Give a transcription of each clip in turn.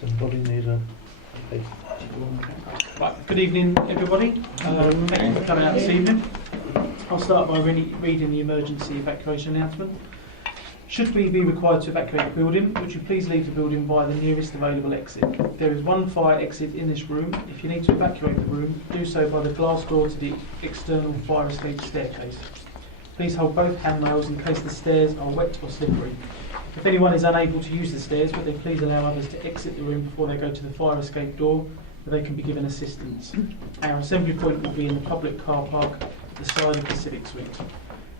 Does anybody need a... Right, good evening everybody. Thank you for coming out this evening. I'll start by reading the emergency evacuation announcement. Should we be required to evacuate the building, would you please leave the building via the nearest available exit? There is one fire exit in this room. If you need to evacuate the room, do so by the glass door to the external fire escape staircase. Please hold both handrails in case the stairs are wet or slippery. If anyone is unable to use the stairs, would they please allow others to exit the room before they go to the fire escape door, where they can be given assistance. Our assembly point will be in the public car park at the side of the Civic Suite.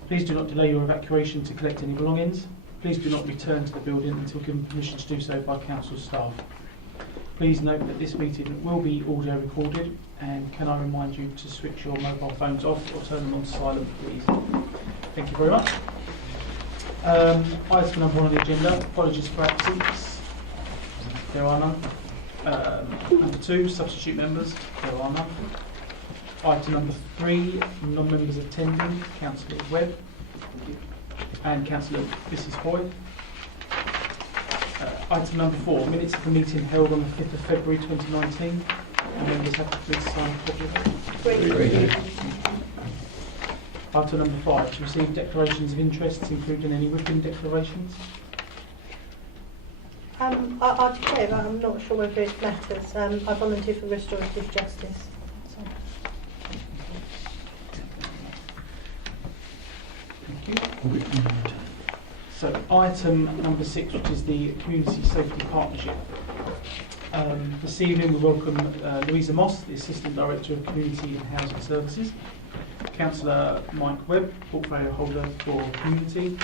Please do not delay your evacuation to collect any belongings. Please do not return to the building until given permission to do so by council staff. Please note that this meeting will be audio recorded, and can I remind you to switch your mobile phones off or turn them on silent, please. Thank you very much. Item number 1 on the agenda, apologies for absence. There are none. Number 2, substitute members. There are none. Item number 3, non-members attending, Councillor Webb and Councillor Mrs Hoy. Item number 4, minutes of the meeting held on the 5th of February 2019. Members have to please sign a copy of it. Item number 5, to receive declarations of interests, including any written declarations. I'll declare, but I'm not sure whether it matters. I volunteer for restorative justice. Thank you. So item number 6, which is the Community Safety Partnership. This evening we welcome Louisa Moss, the Assistant Director of Community and Housing Services, Councillor Mike Webb, Portfolio Holder for Community,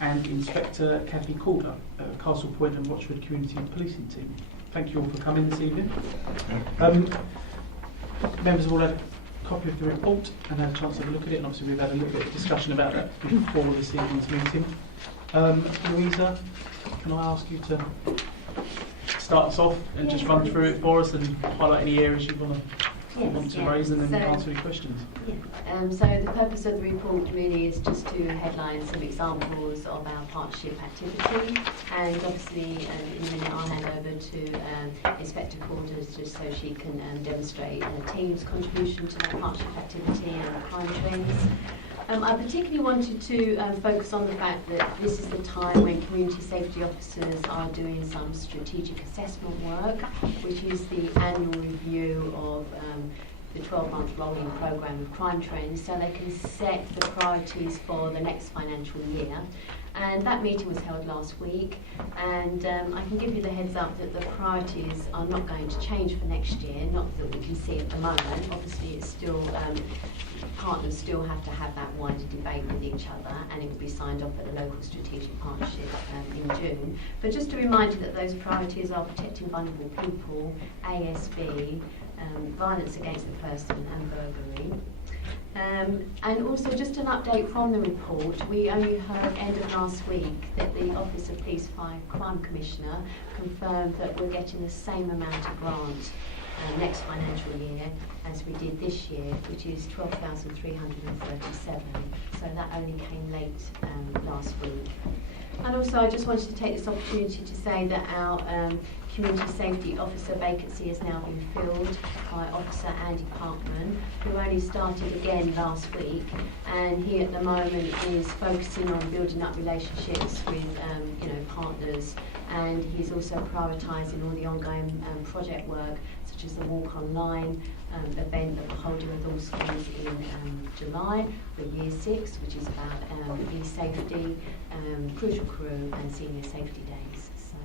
and Inspector Kathy Calder, Castle Point and Rochford Community Policing Team. Thank you all for coming this evening. Members have all had a copy of the report and had a chance to have a look at it, and obviously we've had a little bit of discussion about that before this evening's meeting. Louisa, can I ask you to start us off and just run through it for us and highlight any areas you want to raise, and then answer any questions? So the purpose of the report really is just to headline some examples of our partnership activity, and obviously in a minute I'll hand over to Inspector Calders just so she can demonstrate the team's contribution to that partnership activity and crime trends. I particularly wanted to focus on the fact that this is the time when community safety officers are doing some strategic assessment work, which is the annual review of the 12-month rolling programme of crime trends, so they can set the priorities for the next financial year. And that meeting was held last week, and I can give you the heads up that the priorities are not going to change for next year, not that we can see at the moment. Obviously it's still, partners still have to have that wider debate with each other, and it will be signed off at the local strategic partnership in June. But just to remind you that those priorities are protecting vulnerable people, ASB, violence against the person and burglary. And also just an update from the report, we only heard end of last week that the Office of Police Fire Crime Commissioner confirmed that we're getting the same amount of grant next financial year as we did this year, which is 12,337. So that only came late last week. And also I just wanted to take this opportunity to say that our Community Safety Officer vacancy has now been filled by Officer Andy Parkman, who only started again last week, and he at the moment is focusing on building up relationships with partners, and he's also prioritising all the ongoing project work, such as the Walk Online event that we're holding with all schools in July for Year 6, which is about e-safety, crucial crew and senior safety days. So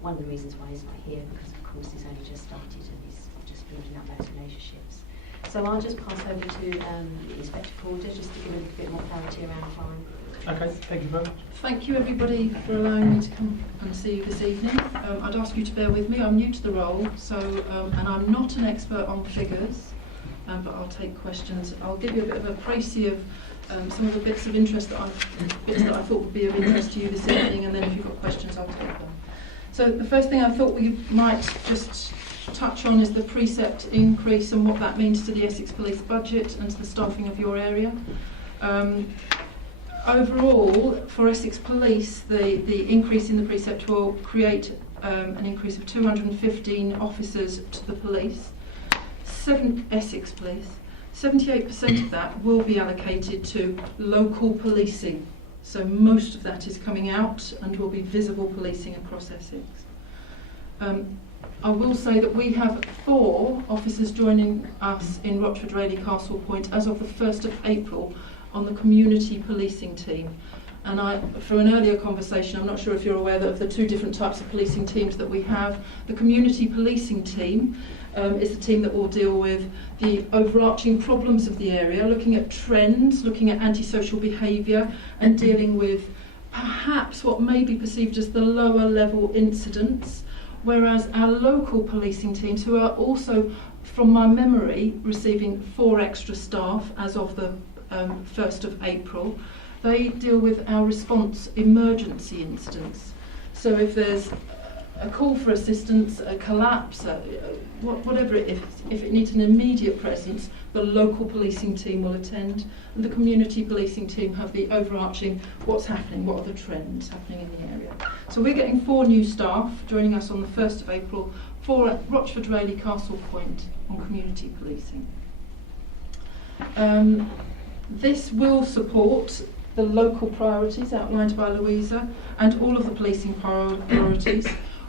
one of the reasons why he's not here, because of course he's only just started and he's just building up those relationships. So I'll just pass over to Inspector Calder just to give a little bit more clarity around crime. Okay, thank you very much. Thank you everybody for allowing me to come and see you this evening. I'd ask you to bear with me, I'm new to the role, so and I'm not an expert on figures, but I'll take questions. I'll give you a bit of a précis of some of the bits of interest that I thought would be of interest to you this evening, and then if you've got questions I'll take them. So the first thing I thought we might just touch on is the precept increase and what that means to the Essex Police budget and to the staffing of your area. Overall, for Essex Police, the increase in the precept will create an increase of 215 officers to the police, 7 Essex Police. 78% of that will be allocated to local policing. So most of that is coming out and will be visible policing across Essex. I will say that we have 4 officers joining us in Rochford Raleigh Castle Point as of the 1st of April on the community policing team. And for an earlier conversation, I'm not sure if you're aware of the 2 different types of policing teams that we have. The community policing team is the team that will deal with the overarching problems of the area, looking at trends, looking at antisocial behaviour, and dealing with perhaps what may be perceived as the lower level incidents. Whereas our local policing teams, who are also, from my memory, receiving 4 extra staff as of the 1st of April, they deal with our response emergency incidents. So if there's a call for assistance, a collapse, whatever if it needs an immediate presence, the local policing team will attend, and the community policing team have the overarching what's happening, what are the trends happening in the area. So we're getting 4 new staff joining us on the 1st of April, 4 at Rochford Raleigh Castle Point on community policing. This will support the local priorities outlined by Louisa and all of the policing priorities.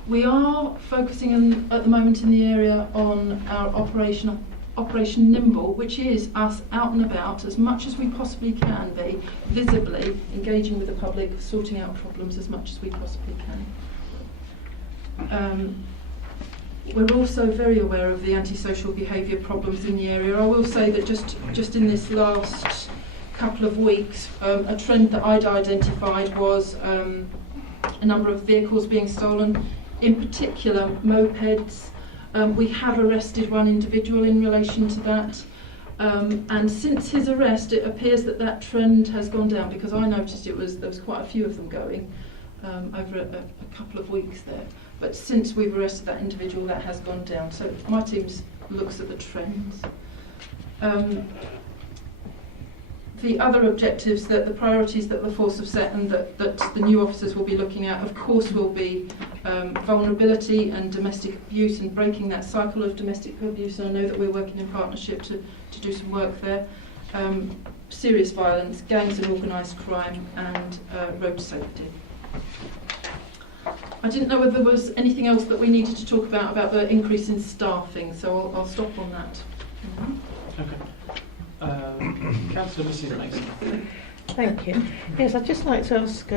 We are focusing at the moment in the area on our Operation Nimble, which is us out and about as much as we possibly can be, visibly engaging with the public, sorting out problems as much as we possibly can. We're also very aware of the antisocial behaviour problems in the area. I will say that just in this last couple of weeks, a trend that I'd identified was a number of vehicles being stolen, in particular mopeds. We have arrested 1 individual in relation to that, and since his arrest it appears that trend has gone down, because I noticed there was quite a few of them going over a couple of weeks there, but since we've arrested that individual that has gone down. So my team looks at the trends. The other objectives, the priorities that the force have set and that the new officers will be looking at, of course, will be vulnerability and domestic abuse, and breaking that cycle of domestic abuse. And I know that we're working in partnership to do some work there. Serious violence, gangs and organised crime, and road safety. I didn't know whether there was anything else that we needed to talk about the increase in staffing, so I'll stop on that. Okay. Councillor Mrs Mason. Thank you. Yes, I'd just like to ask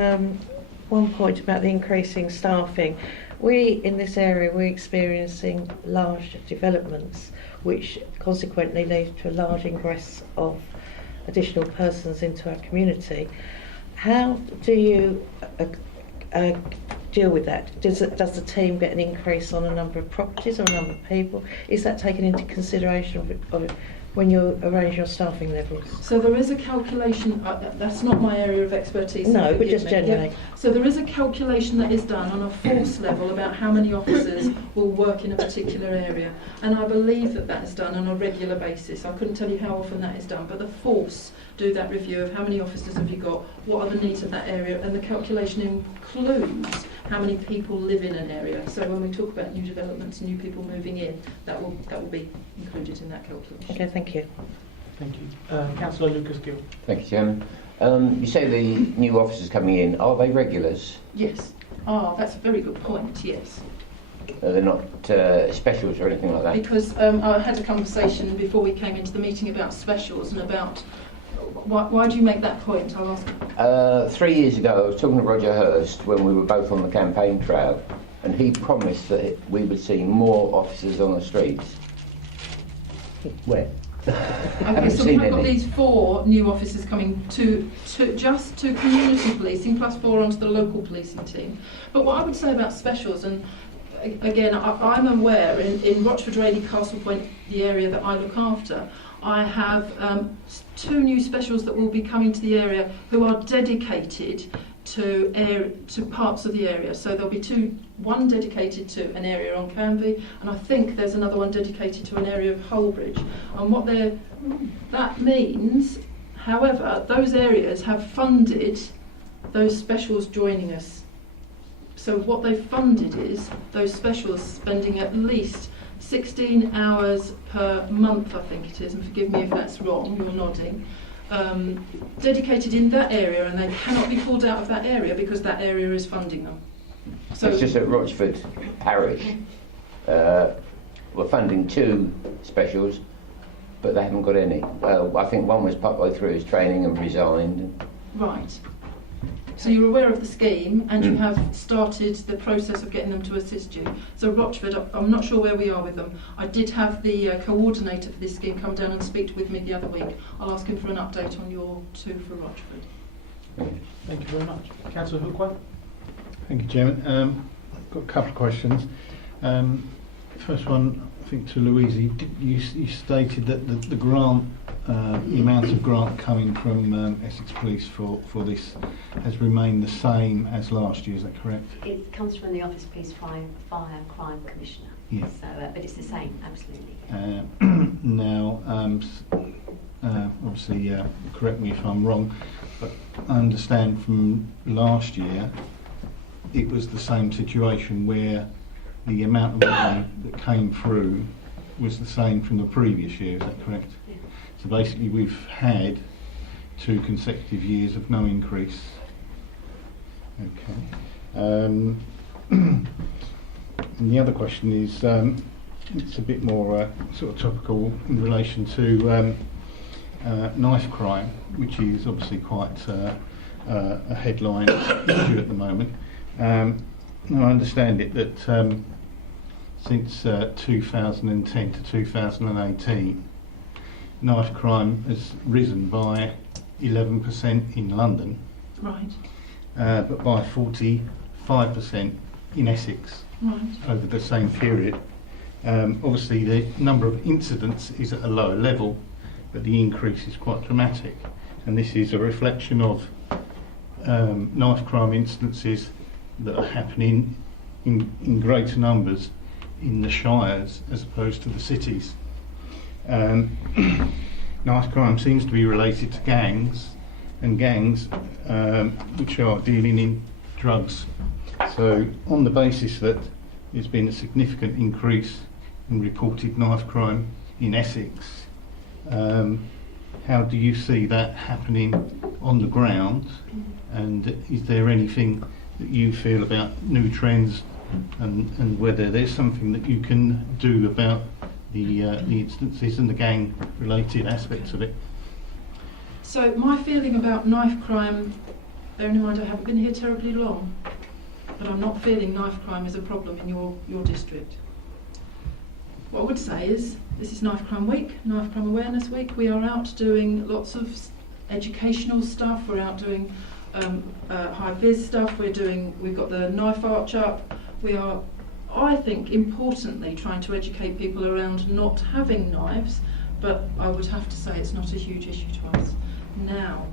one point about the increasing staffing. We, in this area, we're experiencing large developments, which consequently lead to a large ingress of additional persons into our community. How do you deal with that? Does the team get an increase on a number of properties or a number of people? Is that taken into consideration of it when you arrange your staffing levels? So there is a calculation, that's not my area of expertise. No, so but just generally. Yeah. So there is a calculation that is done on a force level about how many officers will work in a particular area. And I believe that is done on a regular basis. I couldn't tell you how often that is done, but the force do that review of how many officers have you got, what are the needs of that area, and the calculation includes how many people live in an area. So when we talk about new developments and new people moving in, that will be included in that calculation. Okay, thank you. Thank you. Councillor Lucas Gill. Thank you, Chairman. You say the new officers coming in, are they regulars? Yes. That's a very good point, yes. They're not specials or anything like that? Because I had a conversation before we came into the meeting about specials and about why do you make that point? I'll ask. 3 years ago, I was talking to Roger Hurst when we were both on the campaign trail, and he promised that we would see more officers on the streets. Where? Okay, so we have got these 4 new officers coming to community policing, plus 4 onto the local policing team. But what I would say about specials, and again, I'm aware in Rochford Raleigh Castle Point, the area that I look after, I have 2 new specials that will be coming to the area who are dedicated to parts of the area. So there'll be 2, one dedicated to an area on Canvey, and I think there's another one dedicated to an area of Holbridge. And that means, however, those areas have funded those specials joining us. So what they've funded is those specialists spending at least 16 hours per month, I think it is, and forgive me if that's wrong, you're nodding, dedicated in that area, and they cannot be pulled out of that area because that area is funding them. So It's just at Rochford Parish. We're funding 2 specials, but they haven't got any. Well, I think one was partway through his training and resigned. right. So you're aware of the scheme and you have started the process of getting them to assist you. So Rochford, I'm not sure where we are with them. I did have the coordinator for this scheme come down and speak with me the other week. I'll ask him for an update on your 2 for Rochford. Thank you very much. Councillor Hookway. Thank you, Chairman. I've got a couple of questions. First one, I think to Louise, you stated that the grant, the amount of grant coming from Essex Police for this has remained the same as last year, is that correct? It comes from the Office of Police Fire Crime Commissioner. Yeah. So, but it's the same, absolutely. Now, obviously, correct me if I'm wrong, but I understand from last year it was the same situation where the amount of money that came through was the same from the previous year, is that correct? Yeah. So basically we've had 2 consecutive years of no increase. Okay. And the other question is, it's a bit more sort of topical in relation to knife crime, which is obviously quite a headline issue at the moment. Now I understand it that since 2010 to 2018, knife crime has risen by 11% in London, Right, but by 45% in Essex right. over the same period. Obviously the number of incidents is at a lower level, but the increase is quite dramatic, and this is a reflection of knife crime instances that are happening in greater numbers in the shires as opposed to the cities. Knife crime seems to be related to gangs, and gangs which are dealing in drugs. So on the basis that there's been a significant increase in reported knife crime in Essex, how do you see that happening on the ground, and is there anything that you feel about new trends, and whether there's something that you can do about the instances and the gang related aspects of it? So my feeling about knife crime, bearing in mind I haven't been here terribly long, but I'm not feeling knife crime is a problem in your district. What I would say is, this is Knife Crime Week, Knife Crime Awareness Week. We are out doing lots of educational stuff. We're out doing high vis stuff. We've got the knife arch up. We are, I think, importantly trying to educate people around not having knives, but I would have to say it's not a huge issue to us. Now,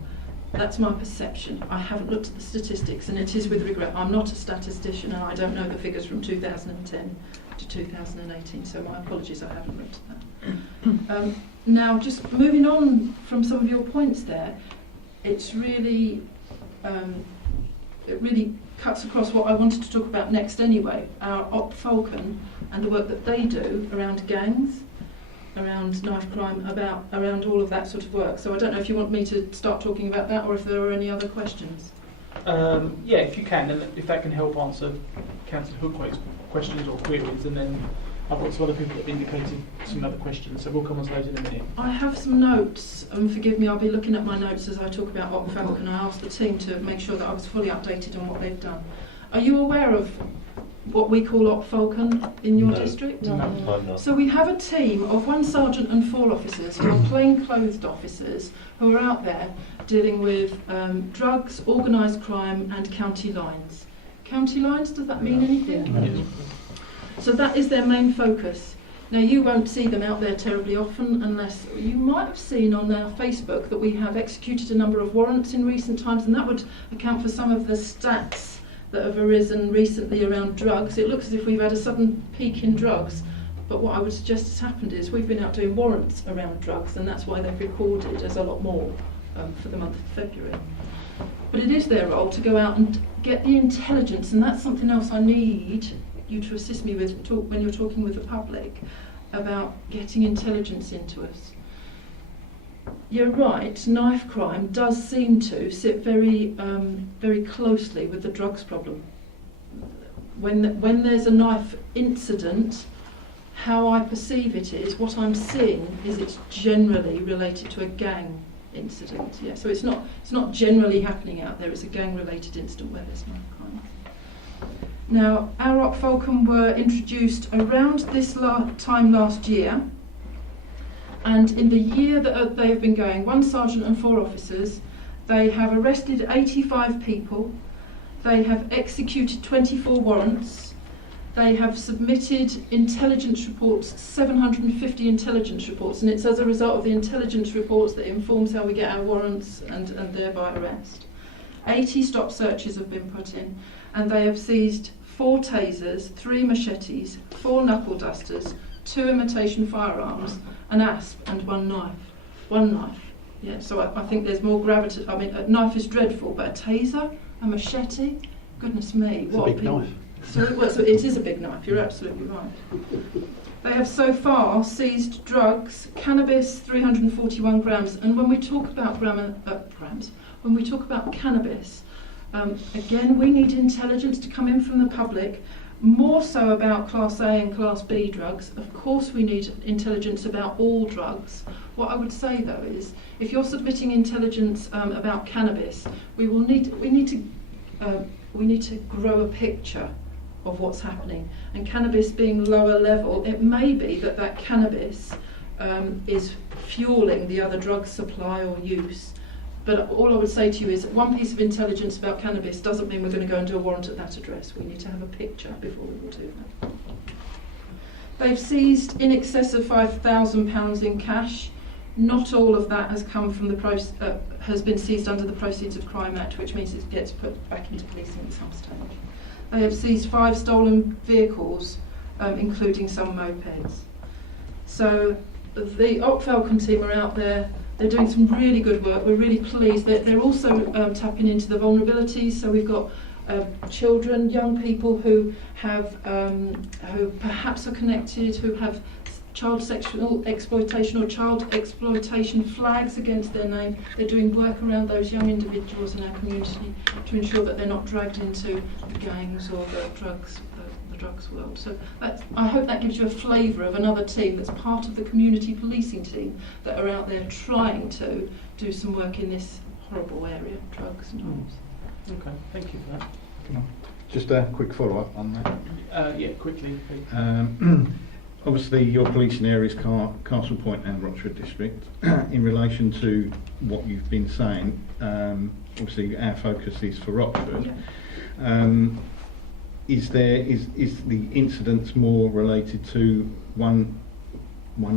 that's my perception. I haven't looked at the statistics, and it is with regret. I'm not a statistician, and I don't know the figures from 2010 to 2018, so my apologies, I haven't looked at that. Now, just moving on from some of your points there, it's really, it really cuts across what I wanted to talk about next anyway, our Op Falcon and the work that they do around gangs, around knife crime, around all of that sort of work. So I don't know if you want me to start talking about that, or if there are any other questions. Yeah, if you can, and if that can help answer Councillor Hookway's questions or queries, and then I've got some other people that have indicated some other questions, so we'll come on to those in a minute. I have some notes, and forgive me, I'll be looking at my notes as I talk about Op Falcon. I asked the team to make sure that I was fully updated on what they've done. Are you aware of what we call Op Falcon in your district? No. I'm not. So we have a team of 1 sergeant and 4 officers who are plain-clothed officers who are out there dealing with drugs, organised crime and county lines. County lines, does that mean anything? No. So that is their main focus. Now you won't see them out there terribly often, unless you might have seen on our Facebook that we have executed a number of warrants in recent times, and that would account for some of the stats that have arisen recently around drugs. It looks as if we've had a sudden peak in drugs, but what I would suggest has happened is we've been out doing warrants around drugs, and that's why they've recorded as a lot more for the month of February. But it is their role to go out and get the intelligence, and that's something else I need you to assist me with when you're talking with the public about getting intelligence into us. You're right, knife crime does seem to sit very closely with the drugs problem. When there's a knife incident, how I perceive it is, what I'm seeing is it's generally related to a gang incident. Yeah, so it's not generally happening out there, it's a gang-related incident where there's knife crime. Now, our Rock Falcon were introduced around this time last year, and in the year that they have been going, 1 sergeant and 4 officers, they have arrested 85 people, they have executed 24 warrants, they have submitted intelligence reports, 750 intelligence reports, and it's as a result of the intelligence reports that informs how we get our warrants and thereby arrest. 80 stop searches have been put in, and they have seized 4 tasers, 3 machetes, 4 knuckle dusters, 2 imitation firearms, an asp and 1 knife. 1 knife. Yeah, so I think there's more gravity. I mean, a knife is dreadful, but a taser, a machete, goodness me. It's a big knife. So it is a big knife, you're absolutely right. They have so far seized drugs, cannabis 341 grams, and when we talk about when we talk about cannabis, again we need intelligence to come in from the public, more so about Class A and Class B drugs. Of course we need intelligence about all drugs. What I would say though is, if you're submitting intelligence about cannabis, we need to grow a picture of what's happening. And cannabis being lower level, it may be that cannabis is fueling the other drug supply or use. But all I would say to you is, one piece of intelligence about cannabis doesn't mean we're going to go and do a warrant at that address. We need to have a picture before we will do that. They've seized in excess of £5,000 in cash. Not all of that has come from has been seized under the Proceeds of Crime Act, which means it gets put back into policing at some stage. They have seized 5 stolen vehicles, including some mopeds. So the Op Falcon team are out there. They're doing some really good work. We're really pleased. They're also tapping into the vulnerabilities. So we've got children, young people who perhaps are connected, who have child sexual exploitation or child exploitation flags against their name. They're doing work around those young individuals in our community to ensure that they're not dragged into the gangs or the drugs world. So I hope that gives you a flavour of another team that's part of the community policing team that are out there trying to do some work in this horrible area, drugs and drugs. Okay, thank you for that. Just a quick follow-up on that. Yeah, quickly, please. Obviously, your policing area is Castle Point and Rochford District. In relation to what you've been saying, obviously our focus is for Rochford. Is the incidents more related to one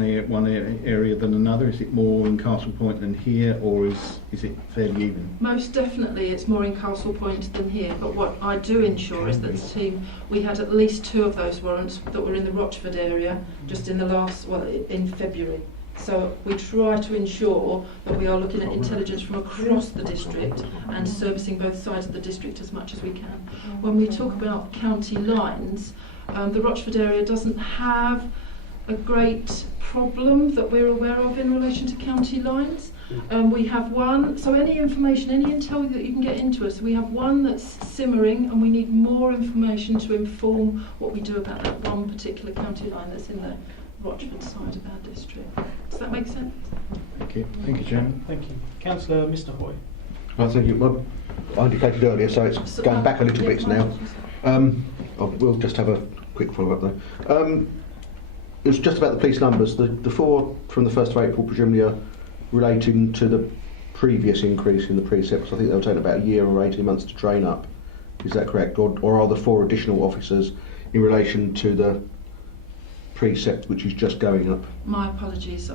area than another? Is it more in Castle Point than here, or is it fairly even? Most definitely it's more in Castle Point than here, but what I do ensure is that the team, we had at least 2 of those warrants that were in the Rochford area just in in February. So we try to ensure that we are looking at intelligence from across the district and servicing both sides of the district as much as we can. When we talk about county lines, the Rochford area doesn't have a great problem that we're aware of in relation to county lines. We have one, so any information, any intel that you can get into us, we have one that's simmering, and we need more information to inform what we do about that one particular county line that's in the Rochford side of our district. Does that make sense? Thank you. Thank you, Chairman. Thank you. Councillor Mr Hoy. I think I indicated earlier, so it's going back a little bit now. We'll just have a quick follow-up though. It was just about the police numbers. The 4 from the 1st of April presumably are relating to the previous increase in the precepts. I think they were taking about a year or 18 months to train up. Is that correct? Or are the 4 additional officers in relation to the precept which is just going up? My apologies,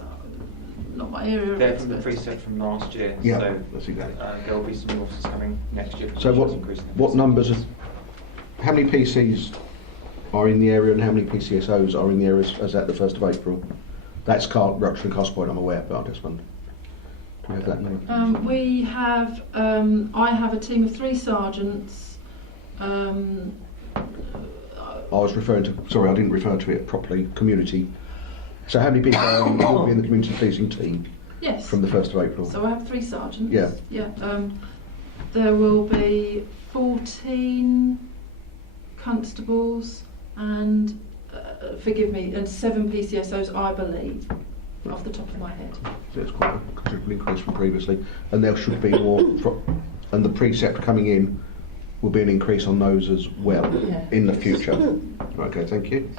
not my area. They're from the precept from last year. Yeah, so that's exactly. There will be some new officers coming next year. So what numbers? How many PCs are in the area, and how many PCSOs are in the area as at the 1st of April? That's Rochford and Castle Point, I'm aware, but I just wonder. Do we have that name? We have, I have a team of 3 sergeants. I was referring to, sorry, I didn't refer to it properly, community. So how many people will be in the community policing team Yes. from the 1st of April? So I have 3 sergeants. Yeah. Yeah. There will be 14 constables and, forgive me, and 7 PCSOs, I believe, off the top of my head. So it's quite a considerable increase from previously. And there should be more, and the precept coming in will be an increase on those as well in the future. Okay, thank you.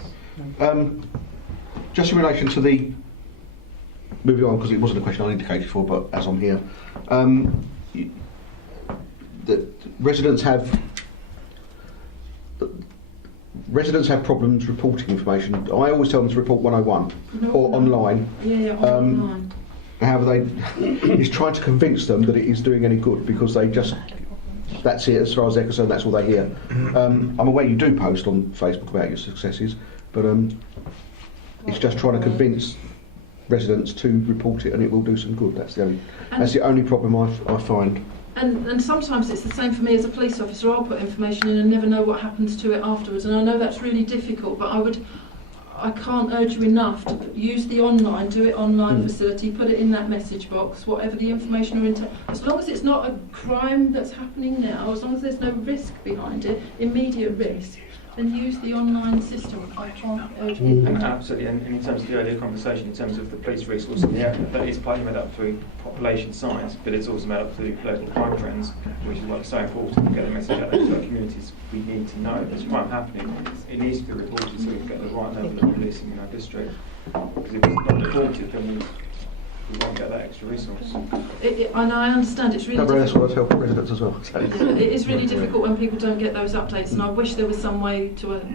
Just in relation to the, moving on, because it wasn't a question I indicated for, but as I'm here, the residents have problems reporting information. I always tell them to report 101 or online. Yeah, online. However, he's trying to convince them that it is doing any good because they just, that's it as far as they're concerned, that's all they hear. I'm aware you do post on Facebook about your successes, but it's just trying to convince residents to report it and it will do some good. That's the only problem I find. And sometimes it's the same for me as a police officer. I'll put information in and never know what happens to it afterwards. And I know that's really difficult, but I can't urge you enough to use the online, do it online facility, put it in that message box, whatever the information or as long as it's not a crime that's happening now, as long as there's no risk behind it, immediate risk, then use the online system. I can't urge you. Absolutely, and in terms of the earlier conversation, in terms of the police resource in the area, that is partly made up through population size, but it's also made up through local crime trends, which is why it's so important to get the message out there to our communities. We need to know there's crime happening. It needs to be reported so we can get the right level of policing in our district. Because if it's not reported, then we won't get that extra resource. And I understand it's really That's what I tell residents as well. it is really difficult when people don't get those updates, and I wish there was some way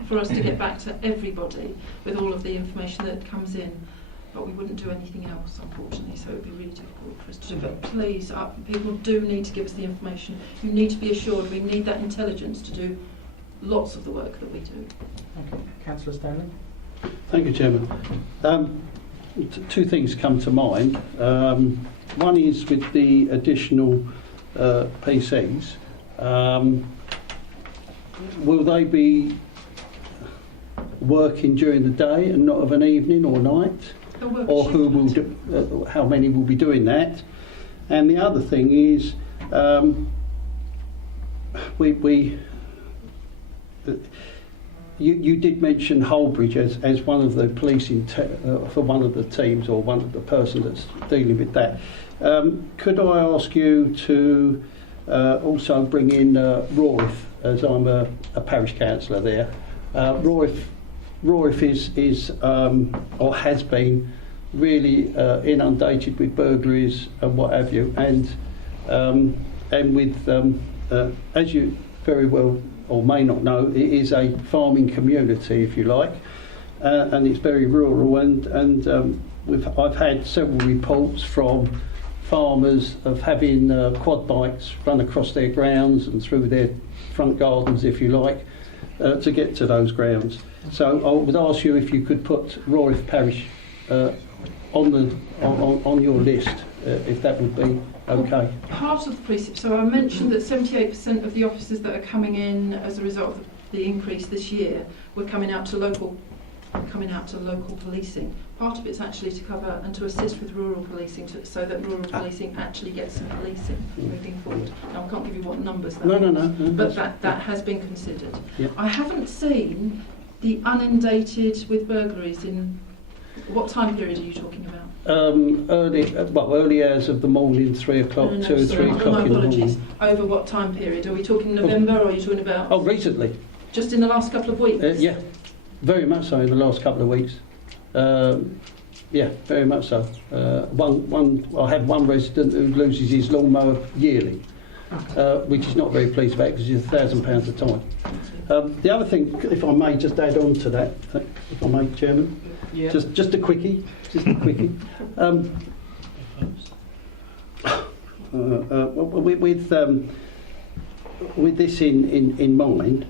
for us to get back to everybody with all of the information that comes in, but we wouldn't do anything else, unfortunately, so it would be really difficult for us to do. But please, people do need to give us the information. You need to be assured we need that intelligence to do lots of the work that we do. Okay. Councillor Stanley. Thank you, Chairman. 2 things come to mind. One is with the additional PCs. Will they be working during the day and not of an evening or night? Or who will do, how many will be doing that? And the other thing is, you did mention Holbridge as one of the policing for one of the teams or one of the person that's dealing with that. Could I ask you to also bring in Royth, as I'm a parish councillor there? Royth is or has been really inundated with burglaries and what have you, and with as you very well or may not know, it is a farming community, if you like, and it's very rural. And I've had several reports from farmers of having quad bikes run across their grounds and through their front gardens, if you like, to get to those grounds. So I would ask you if you could put Royth Parish on your list, if that would be okay. Part of the precept, so I mentioned that 78% of the officers that are coming in as a result of the increase this year were coming out to local policing. Part of it's actually to cover and to assist with rural policing, so that rural policing actually gets some policing moving forward. Now I can't give you what numbers that is, but that has been considered. Yep. I haven't seen the inundated with burglaries in, what time period are you talking about? Early hours of the morning, 3 o'clock, 2 or 3 o'clock in the morning. Over what time period? Are we talking November or are you talking about? Oh, recently. Just in the last couple of weeks? Yeah, very much so in the last couple of weeks. Yeah, very much so. I have one resident who loses his lawnmower yearly, which he's not very pleased about because it's £1,000 a time. The other thing, if I may just add on to that, if I may, Chairman, yeah. just a quickie. With this in mind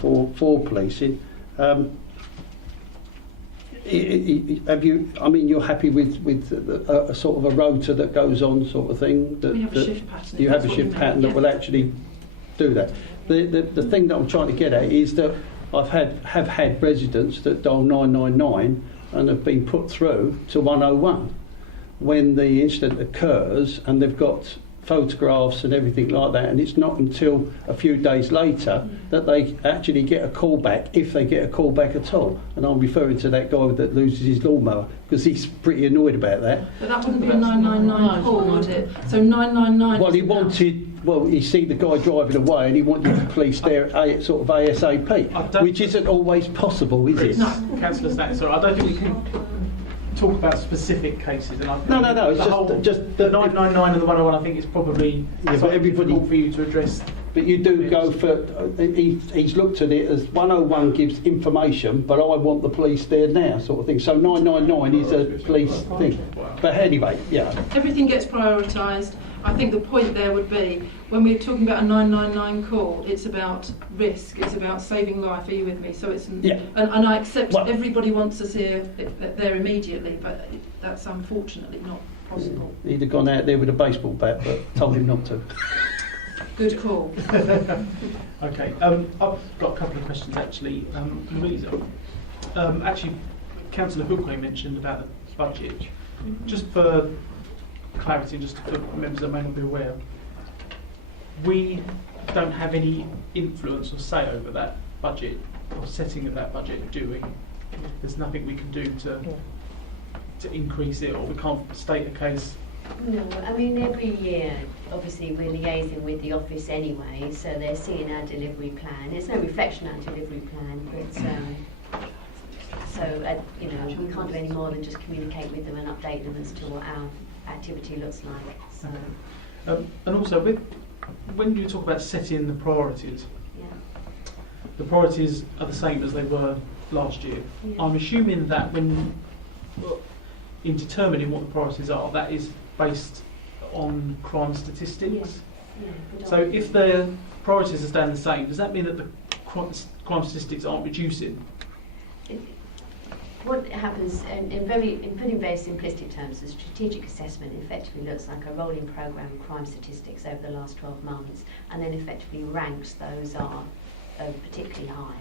for policing, Have you? I mean, you're happy with a sort of a rota that goes on, sort of thing. We have a shift pattern. You have a shift pattern that will actually do that. The thing that I'm trying to get at is that have had residents that dial 999 and have been put through to 101 when the incident occurs, and they've got photographs and everything like that, and it's not until a few days later that they actually get a call back, if they get a call back at all. And I'm referring to that guy that loses his lawnmower, because he's pretty annoyed about that. But that wouldn't be a 999 call, would it? So 999. Well, he see the guy driving away, and he wanted the police there sort of ASAP, which isn't always possible, is it? No, Councillor Stack, sorry, I don't think we can talk about specific cases. And No. It's just the 999 and the 101. I think it's probably difficult for you to address. But you do go for. He's looked at it as 101 gives information, but I want the police there now, sort of thing. So 999 is a police thing. But anyway, yeah. Everything gets prioritised. I think the point there would be, when we're talking about a 999 call, it's about risk, it's about saving life. Are you with me? So it's and I accept everybody wants us here there immediately, but that's unfortunately not possible. He'd have gone out there with a baseball bat, but told him not to. Good call. Okay, I've got a couple of questions actually. Louisa, actually, Councillor Hookway mentioned about the budget. Just for clarity, just for members that may not be aware, we don't have any influence or say over that budget or setting of that budget, do we? There's nothing we can do to increase it, or we can't state a case. No, I mean every year, obviously we're liaising with the office anyway, so they're seeing our delivery plan. It's no reflection on our delivery plan, but you know, we can't do any more than just communicate with them and update them as to what our activity looks like. So. Okay. And also, when you talk about setting the priorities, the priorities are the same as they were last year. Yeah. I'm assuming that in determining what the priorities are, that is based on crime statistics. Yeah, so if the priorities are staying the same, does that mean that the crime statistics aren't reducing? What happens, in putting very simplistic terms, the strategic assessment effectively looks like a rolling programme of crime statistics over the last 12 months, and then effectively ranks those are particularly high.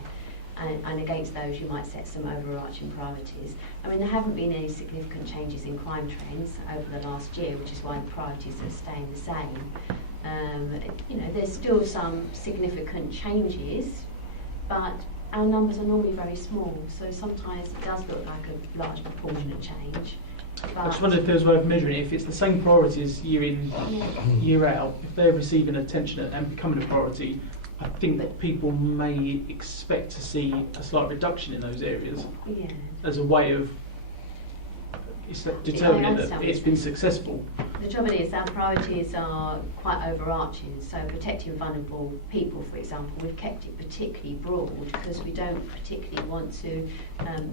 And against those you might set some overarching priorities. I mean, there haven't been any significant changes in crime trends over the last year, which is why the priorities are staying the same. You know, there's still some significant changes, but our numbers are normally very small, so sometimes it does look like a large proportionate change. I just wonder if there's a way of measuring it. If it's the same priorities year in, year out, if they're receiving attention and becoming a priority, I think that people may expect to see a slight reduction in those areas as a way of determining that it's been successful. The trouble is our priorities are quite overarching, so protecting vulnerable people, for example, we've kept it particularly broad because we don't particularly want to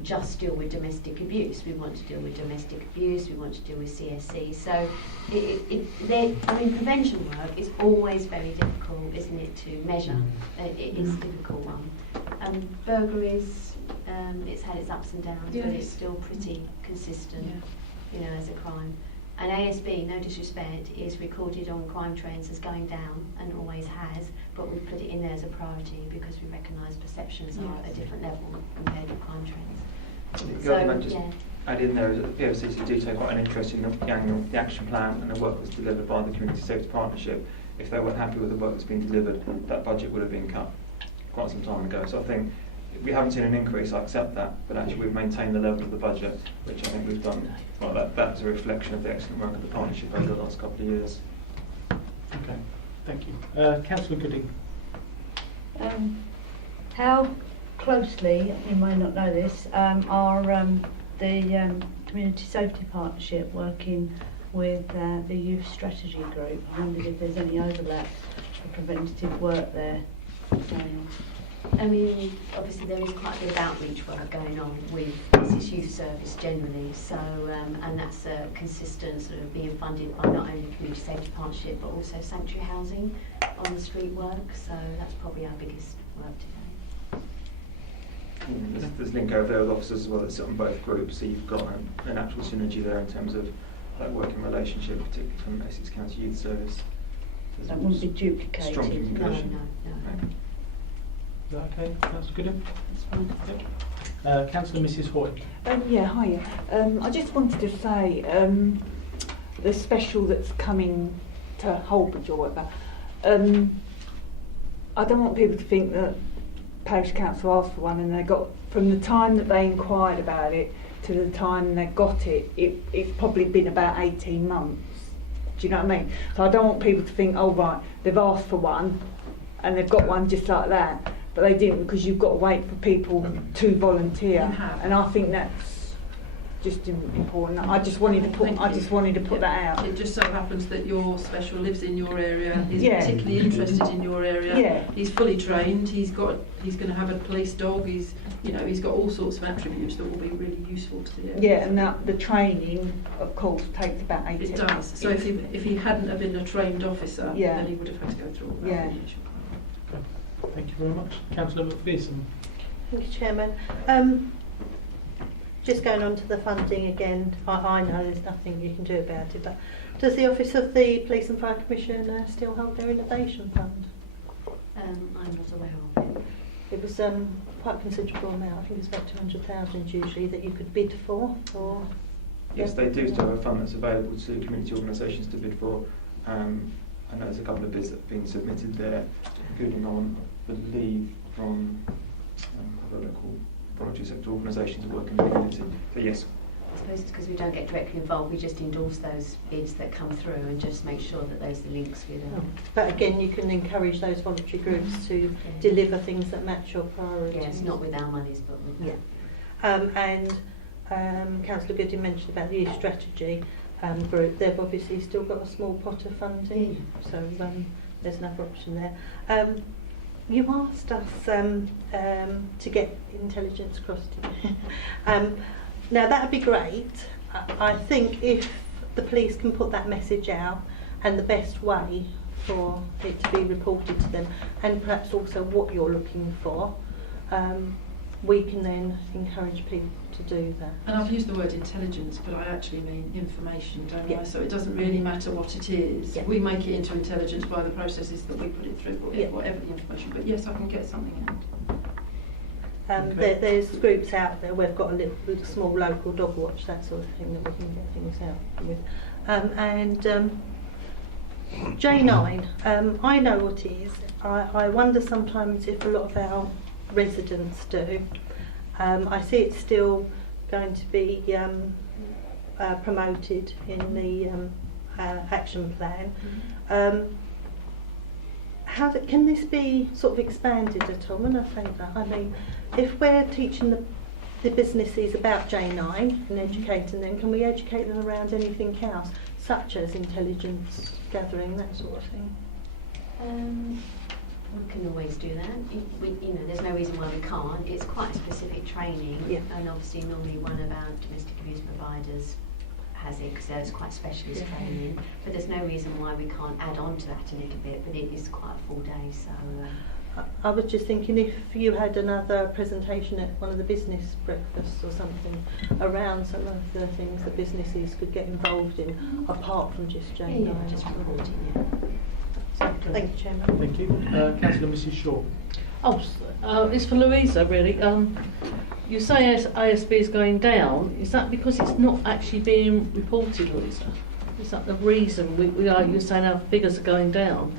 just deal with domestic abuse. We want to deal with domestic abuse, we want to deal with CSC. So prevention work is always very difficult, isn't it, to measure. It's a difficult one. Burglaries, it's had its ups and downs, but it's still pretty consistent, you know, as a crime. And ASB, no disrespect, is recorded on crime trends as going down and always has, but we put it in there as a priority because we recognise perceptions are at a different level compared to crime trends. Government just add in there that the POCC do take quite an interest in the action plan and the work that's delivered by the Community Safety Partnership. If they weren't happy with the work that's been delivered, that budget would have been cut quite some time ago. So I think we haven't seen an increase, I accept that, but actually we've maintained the level of the budget, which I think we've done. Well, that's a reflection of the excellent work of the partnership over the last couple of years. Okay, thank you. Councillor Gooding. How closely, you may not know this, are the Community Safety Partnership working with the Youth Strategy Group? I wondered if there's any overlap for preventative work there going on. I mean, obviously there is quite a bit of outreach work going on with this youth service generally, so and that's consistent sort of being funded by not only Community Safety Partnership but also Sanctuary Housing on the street work, so that's probably our biggest work today. there's link over there with officers as well that sit on both groups, so you've got an actual synergy there in terms of that working relationship, particularly from Essex County Youth Service. That wouldn't be duplicated. Strong No, communication. no. Is that okay, Councillor Goodham? That's fine. Yep. Councillor Mrs Hoy. Yeah, hiya. I just wanted to say the special that's coming to Holbridge or whatever. I don't want people to think that Parish Council asked for one and they got, from the time that they inquired about it to the time they got it, it's probably been about 18 months. Do you know what I mean? So I don't want people to think, oh right, they've asked for one and they've got one just like that. But they didn't, because you've got to wait for people to volunteer. You have. And I think that's just important. I just wanted to put that out. It just so happens that your special lives in your area. He's Yeah. particularly interested in your area. Yeah. He's fully trained. He's going to have a police dog. He's got all sorts of attributes that will be really useful to the area. Yeah, and that the training, of course, takes about 18 It does. So if he hadn't have been a trained officer, Yeah. then he would have had to go through all that. Yeah. initial training. Thank you very much. Councillor McPherson. Thank you, Chairman. Just going on to the funding again, I know there's nothing you can do about it, but does the Office of the Police and Fire Commissioner still hold their innovation fund? I'm not aware of it. It was quite a considerable amount. I think it was about 200,000 usually that you could bid for. Or Yes, they do still have a fund that's available to community organisations to bid for. I know there's a couple of bids that have been submitted there, including on, I believe, from other local voluntary sector organisations that work in the community. So yes. I suppose it's because we don't get directly involved, we just endorse those bids that come through and just make sure that those are links with But again, you can encourage those voluntary groups to deliver things that match your priorities. Yes, not with our monies, but with Councillor Gooding mentioned about the youth strategy group. They've obviously still got a small pot of funding, so there's another option there. You asked us to get intelligence across to you. Now that would be great. I think if the police can put that message out, and the best way for it to be reported to them, and perhaps also what you're looking for, we can then encourage people to do that. And I've used the word intelligence, but I actually mean information, don't I? Yeah. So it doesn't really matter what it is. Yeah. We make it into intelligence by the processes that we put it through, whatever the information. But yes, I can get something out. There's groups out there. We've got a little small local dog watch, that sort of thing, that we can get things out with. J9, I know what it is. I wonder sometimes if a lot of our residents do. I see it's still going to be promoted in the action plan. Can this be sort of expanded at all? When I say that, I mean, if we're teaching the businesses about J9 and educating them, can we educate them around anything else, such as intelligence gathering, that sort of thing? We can always do that. There's no reason why we can't. It's quite a specific training, and obviously normally one of our domestic abuse providers has it, because it's quite specialist training. But there's no reason why we can't add on to that a little bit. But it is quite a full day, so. I was just thinking if you had another presentation at one of the business breakfasts or something around some of the things that businesses could get involved in, apart from just J9. Yeah, just reporting, Thank you, Chairman. Thank you. Councillor Mrs Shaw. It's for Louisa, really. You say ASB is going down. Is that because it's not actually being reported, Louisa? Is that the reason you're saying our figures are going down?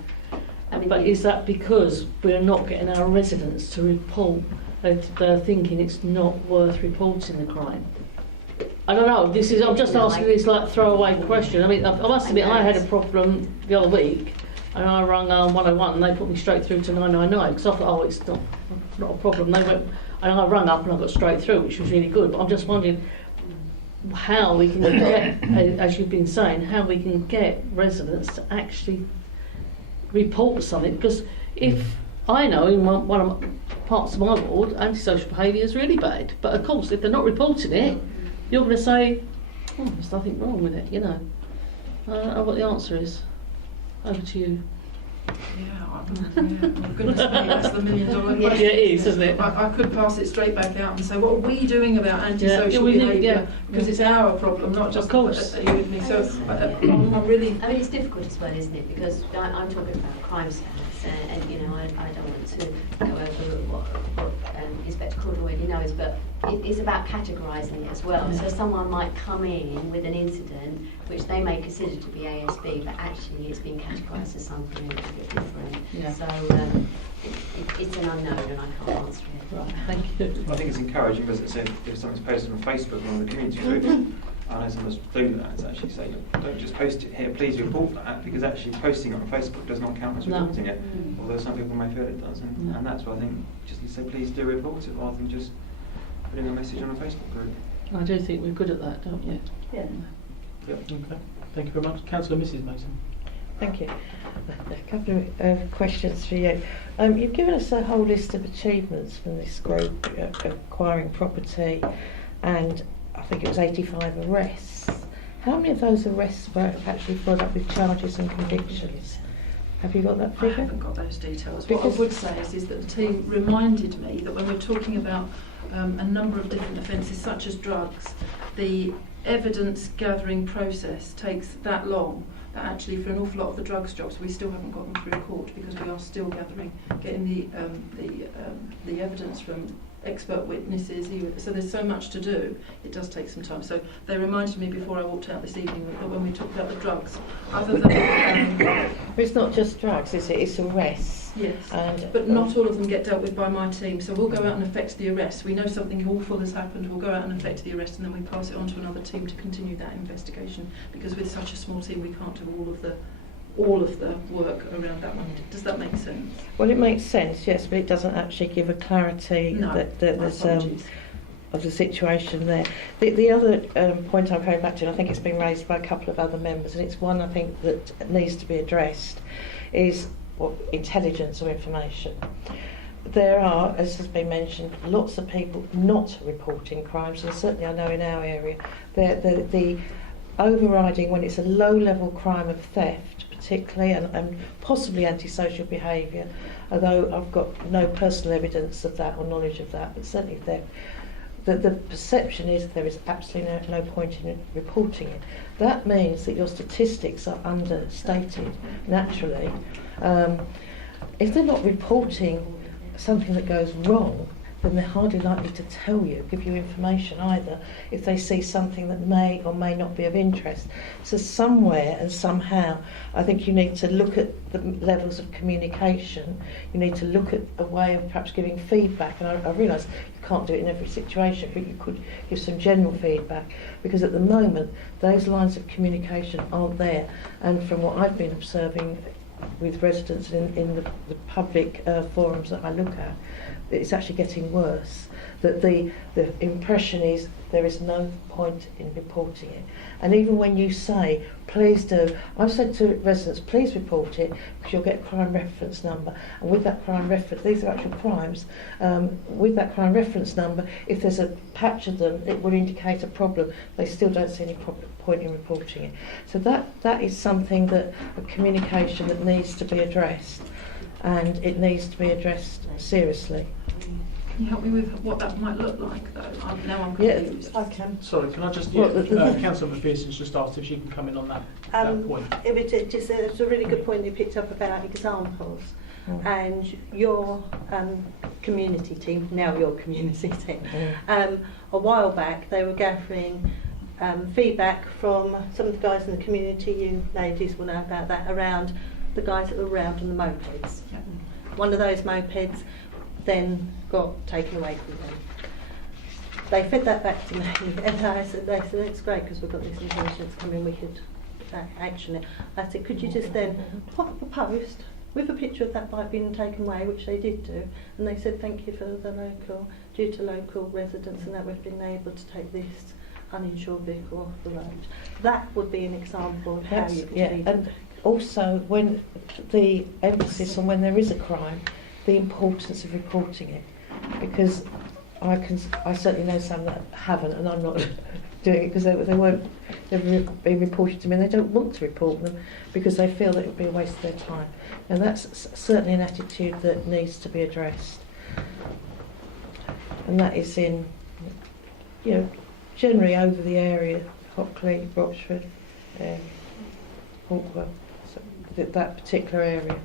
But is that because we're not getting our residents to report? They're thinking it's not worth reporting the crime. I don't know. I'm just asking this like throwaway question. I mean, I must admit, I had a problem the other week, and I rang 101, and they put me straight through to 999 because I thought, it's not a problem. They went, and I rang up and I got straight through, which was really good. But I'm just wondering how we can get, as you've been saying, how we can get residents to actually report something, because if I know in one of parts of my ward, antisocial behaviour is really bad, but of course if they're not reporting it, you're going to say, there's nothing wrong with it, I know what the answer is. Over to you. Well, goodness me, that's the $1 million question. Yeah, it is, isn't it? I could pass it straight back out and say, what are we doing about antisocial we need- behaviour? Because it's our problem, not just Of course. you and me. So I'm really... I mean, it's difficult as well, isn't it? Because I'm talking about crime stats, and you know, I don't want to go over what Inspector Cord already knows, but it's about categorising it as well. So someone might come in with an incident which they may consider to be ASB, but actually it's been categorised as something a little bit different. Yeah. So it's an unknown, and I can't answer it. Right, thank you. I think it's encouraging, as it said, if something's posted on Facebook or on the community group, I know some of us do that, to actually say, look, don't just post it here, please report that, because actually posting it on Facebook does not count as No. reporting it, although some people may feel it does, and, No. and that's why I think just say, please do report it, rather than just putting a message on a Facebook group. I do think we're good at that, don't we? Yeah. Yep. Okay. Thank you very much. Councillor Mrs Mason. Thank you. A couple of questions for you. You've given us a whole list of achievements from this group, acquiring property, and I think it was 85 arrests. How many of those arrests were actually followed up with charges and convictions? Have you got that I figure? haven't got those details. Because What I would say is that the team reminded me that when we're talking about a number of different offences such as drugs, the evidence gathering process takes that long that actually for an awful lot of the drugs jobs we still haven't got them through court because we are still getting the evidence from expert witnesses. So there's so much to do, it does take some time. So they reminded me before I walked out this evening that when we talked about the drugs, other than It's not just drugs, is it? It's arrests. yes, And, but not all of them get dealt with by my team. So we'll go out and effect the arrest. We know something awful has happened, we'll go out and effect the arrest, and then we pass it on to another team to continue that investigation, because with such a small team we can't do all of the work around that one. Does that make sense? Well, it makes sense, yes, but it doesn't actually give a clarity No, that there's apologies. of the situation there. The other point I'm coming back to, and I think it's been raised by a couple of other members, and it's one I think that needs to be addressed, is intelligence or information. There are, as has been mentioned, lots of people not reporting crimes, and certainly I know in our area, the overriding when it's a low-level crime of theft, particularly, and possibly antisocial behaviour, although I've got no personal evidence of that or knowledge of that, but certainly theft. The perception is there is absolutely no point in reporting it. That means that your statistics are understated, naturally. If they're not reporting something that goes wrong, then they're hardly likely to tell you, give you information either, if they see something that may or may not be of interest. So somewhere and somehow, I think you need to look at the levels of communication, you need to look at a way of perhaps giving feedback, and I realise you can't do it in every situation, but you could give some general feedback, because at the moment, those lines of communication aren't there, and from what I've been observing with residents in the public forums that I look at, it's actually getting worse. That the impression is there is no point in reporting it. And even when you say, please do, I've said to residents, please report it, because you'll get a crime reference number. And with that crime reference, these are actual crimes, with that crime reference number, if there's a patch of them, it will indicate a problem. They still don't see any point in reporting it. So that is something that, a communication that needs to be addressed, and it needs to be addressed seriously. Can you help me with what that might look like, though? Now I'm Yeah, confused. I can. Sorry, can I just... Well, Councillor McPherson's just asked if she can come in on that point. It's a really good point you picked up about examples. And your community team, now your community team, a while back they were gathering feedback from some of the guys in the community, you ladies will know about that, around the guys that were around on the mopeds. One of those mopeds then got taken away from them. They fed that back to me, and they said it's great because we've got this intelligence coming, we could action it. I said, could you just then pop up a post with a picture of that bike being taken away, which they did do, and they said thank you for the due to local residents and that we've been able to take this uninsured vehicle off the road. That would be an example of how you could feed and also when the emphasis on when there is a crime, the importance of reporting it, because I certainly know some that haven't, and I'm not doing it because they won't they've been reported to me and they don't want to report them because they feel that it would be a waste of their time. And that's certainly an attitude that needs to be addressed. And that is in, generally over the area, Hockley, Rochford, Hawkwell, so that particular area.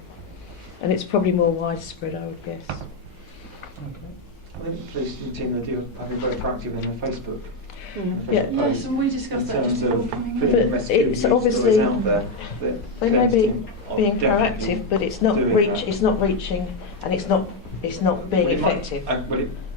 And it's probably more widespread, I would guess. I think the police team, they do have been very proactive in their Facebook. Yeah. Yes, and we discussed that just before coming But in. it's obviously out there, they may be being proactive, but it's not reaching, and it's not being effective.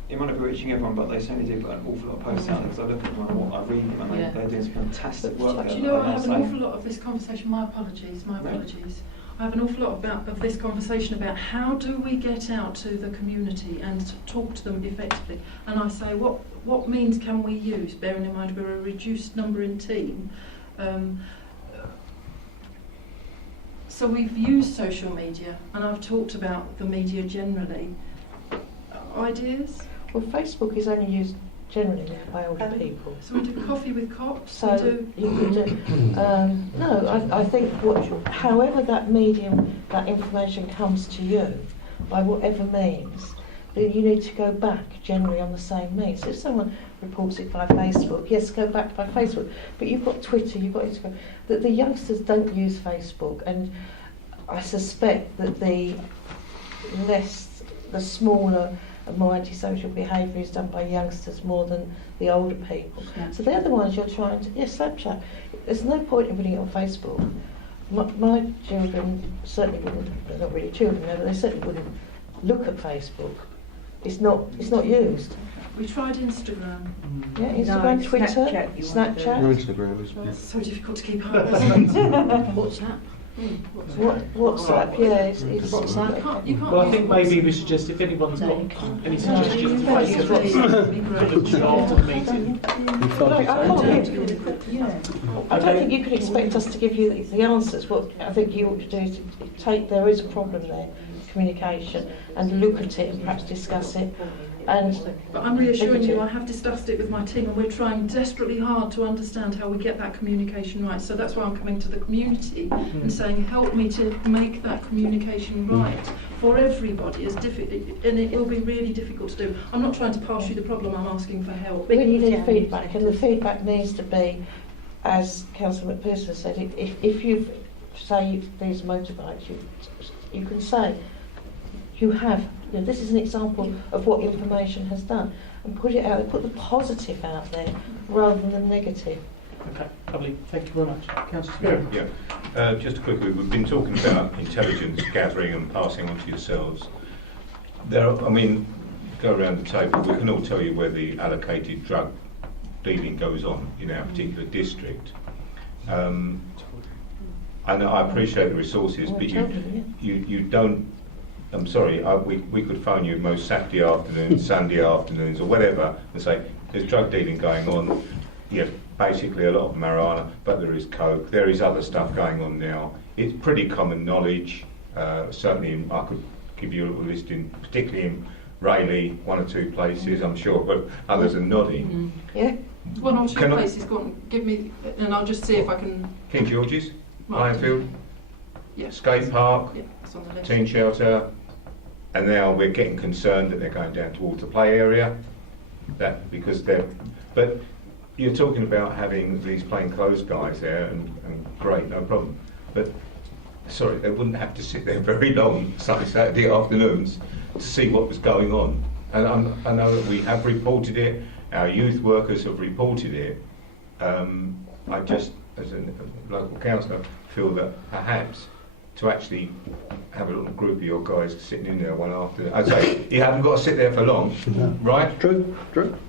It might not be reaching everyone, but they certainly do put an awful lot of posts out there. Because I look at what I read them, and they're doing some fantastic work there. Do you know, I have an awful lot of this conversation. My apologies. I have an awful lot of this conversation about how do we get out to the community and talk to them effectively. And I say, what means can we use, bearing in mind we're a reduced number in team. So we've used social media, and I've talked about the media generally. Ideas? Well, Facebook is only used generally by older people. So we do coffee with cops. So you could do. No, I think however that medium, that information comes to you, by whatever means, then you need to go back generally on the same means. If someone reports it by Facebook, yes, go back by Facebook. But you've got Twitter, you've got Instagram. That the youngsters don't use Facebook, and I suspect that the smaller and more antisocial behaviour is done by youngsters more than the older people. So they're the ones you're trying to... Yes, Snapchat. There's no point in putting it on Facebook. My children certainly wouldn't... They're not really children now, but they certainly wouldn't look at Facebook. It's not used. We tried Instagram. Yeah, Instagram, No, Twitter, Snapchat. No, Instagram is. It's so difficult to keep up, isn't it? WhatsApp. WhatsApp, yeah. It's You can't Well, I think maybe we should just, if anyone's got any suggestions, after the meeting. I don't think you can expect us to give you the answers. What I think you ought to do is there is a problem there, communication, and look at it and perhaps discuss it. But I'm reassuring you, I have discussed it with my team, and we're trying desperately hard to understand how we get that communication right. So that's why I'm coming to the community and saying, help me to make that communication right for everybody. And it will be really difficult to do. I'm not trying to pass you the problem, I'm asking for help. We need feedback, and the feedback needs to be, as Councillor McPherson said, if you say these motorbikes, you can say you have. This is an example of what information has done, and put it out. Put the positive out there rather than the negative. Okay, lovely. Thank you very much, Councillor Spear. Yeah, just quickly, we've been talking about intelligence gathering and passing on to yourselves. Go around the table. We can all tell you where the allocated drug dealing goes on in our particular district. And I appreciate the resources, but you don't. I'm sorry, we could phone you most Saturday afternoons, Sunday afternoons or whatever and say, there's drug dealing going on, basically a lot of marijuana, but there is coke, there is other stuff going on now. It's pretty common knowledge, certainly I could give you a little list particularly in Rayleigh, one or two places, I'm sure, but others are nodding. Yeah. One or two places, go on, give me, and I'll just see if I can... King George's, Right. Ironfield, Yeah. Skate Park, It's on the list. teen shelter, and now we're getting concerned that they're going down towards the play area. But you're talking about having these plainclothes guys there, and great, no problem. But sorry, they wouldn't have to sit there very long Saturday afternoons to see what was going on. And I know that we have reported it. Our youth workers have reported it. I just, as a local councillor, feel that perhaps to actually have a little group of your guys sitting in there one afternoon. I'd say you haven't got to sit there for long, right? True.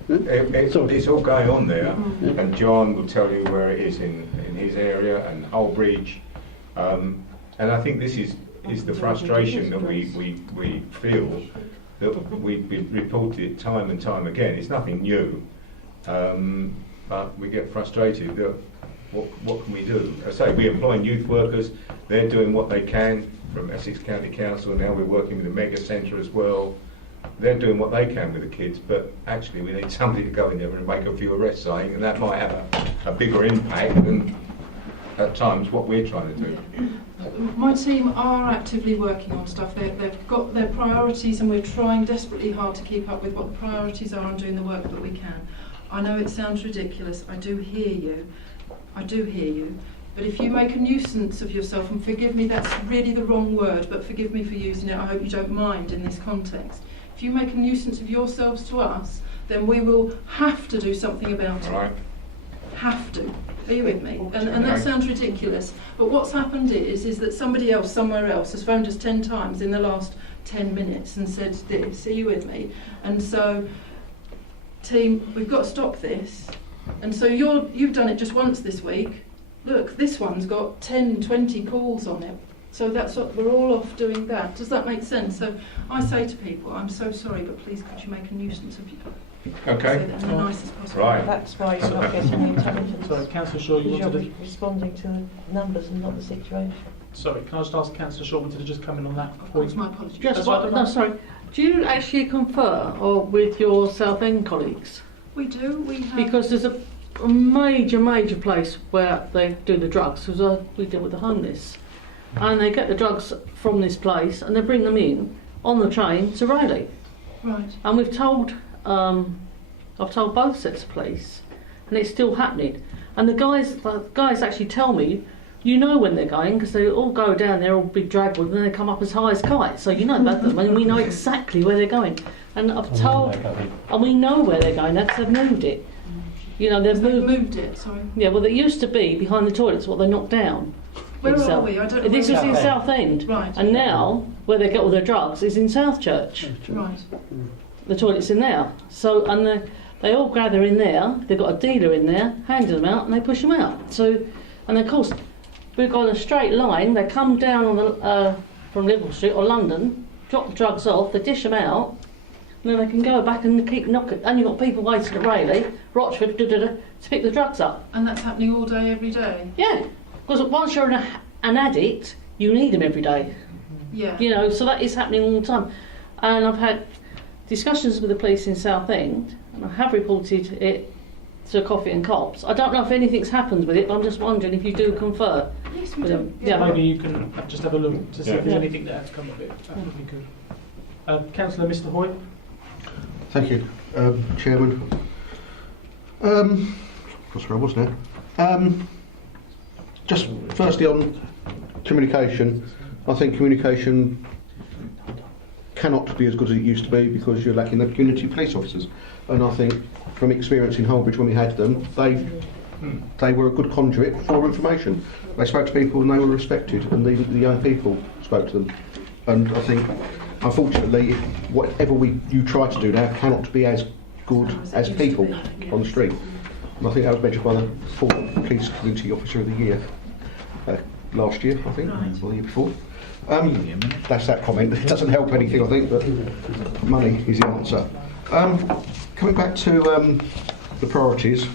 It's all going on there, and John will tell you where it is in his area and Holbridge. And I think this is the frustration that we feel, that we've been reported time and time again. It's nothing new, but we get frustrated that what can we do? I say we employ youth workers. They're doing what they can from Essex County Council. Now we're working with the Mega Centre as well. they're doing what they can with the kids, but actually we need somebody to go in there and make a few arrests, saying, and that might have a bigger impact than at times what we're trying to do. My team are actively working on stuff. They've got their priorities, and we're trying desperately hard to keep up with what the priorities are and doing the work that we can. I know it sounds ridiculous. I do hear you. But if you make a nuisance of yourself, and forgive me, that's really the wrong word, but forgive me for using it, I hope you don't mind in this context. If you make a nuisance of yourselves to us, then we will have to do something about it. Right. Have to. Are you with me? And that sounds ridiculous. But what's happened is that somebody else somewhere else has phoned us 10 times in the last 10 minutes and said this. Are you with me? And so, team, we've got to stop this. And so you've done it just once this week. Look, this one's got 10, 20 calls on it. So that's what we're all off doing that. Does that make sense? So I say to people, I'm so sorry, but please could you make a nuisance of you? Okay. Say that in the nicest possible Right. way. That's why you're not getting the intelligence. So, Councillor Shaw, you Because wanted you're to... responding to the numbers and not the situation. Sorry, can I just ask Councillor Shaw to just come in on that Of point? course, my apologies. Just That's what, right, no, sorry. Do you actually confer or with your Southend colleagues? We do. We have. Because there's a major place where they do the drugs, because we deal with the homeless. And they get the drugs from this place and they bring them in on the train to Rayleigh. Right. And we've told, I've told both sets of police, and it's still happening. And the guys actually tell me, you know when they're going, because they all go down there, all big dragwood, and then they come up as high as kites. So you know about them, and we know exactly where they're going. And I've told, and we know where they're going, because they've moved it. You know, they've moved it, sorry. Yeah, well, it used to be behind the toilets, what they knocked down. Where are we? I don't know. This was in Southend. Right. And now, where they get all their drugs is in Southchurch. Right. The toilet's in there. So, and they all gather in there, they've got a dealer in there, handing them out, and they push them out. So, and of course, we've got a straight line, they come down on the, from Liverpool Street or London, drop the drugs off, they dish them out, and then they can go back and keep knocking. And you've got people waiting at Rayleigh, Rochford, to pick the drugs up. And that's happening all day, every day? Yeah, because once you're an addict, you need them every day. Yeah. You know, so that is happening all the time. And I've had discussions with the police in Southend, and I have reported it to Coffee and Cops. I don't know if anything's happened with it, but I'm just wondering if you do confer. Yes, we with do. them. Yeah, maybe you can just have a look to see if there's Yeah. anything that has come of it. That would be good. Councillor Mr. Hoyt. Thank you, Chairman. That's where I was now. Just firstly on communication, I think communication cannot be as good as it used to be because you're lacking the community police officers. And I think from experience in Holbridge when we had them, they were a good conduit for information. They spoke to people and they were respected, and the young people spoke to them. And I think, unfortunately, whatever you try to do now cannot be as good as people on the street. And I think that was mentioned by the former Police Community Officer of the Year last year, I think, or the year before. That's that comment. It doesn't help anything, I think, but money is the answer. Coming back to the priorities,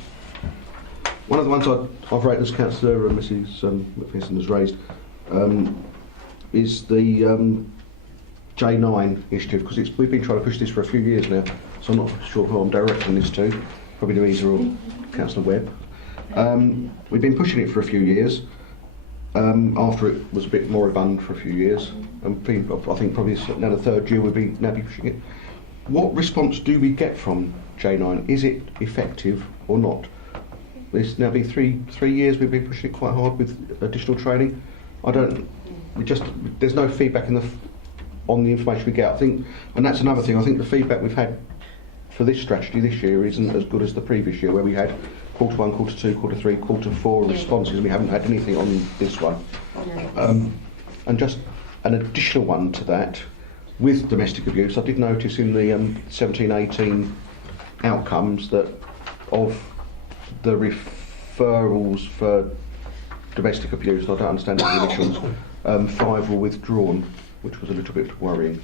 one of the ones I've rated as Councillor Mrs McPherson has raised is the J9 initiative, because we've been trying to push this for a few years now, so I'm not sure who I'm directing this to, probably Louisa or Councillor Webb. We've been pushing it for a few years, after it was a bit more abundant for a few years, and I think probably now the third year we'll be pushing it. What response do we get from J9? Is it effective or not? It's now been three years we've been pushing it quite hard with additional training. There's no feedback on the information we get. I think, and that's another thing, I think the feedback we've had for this strategy this year isn't as good as the previous year, where we had quarter 1, quarter 2, quarter 3, quarter 4 responses, and we haven't had anything on this one. And just an additional one to that, with domestic abuse, I did notice in the 17-18 outcomes that of the referrals for domestic abuse, and I don't understand the initials, 5 were withdrawn, which was a little bit worrying.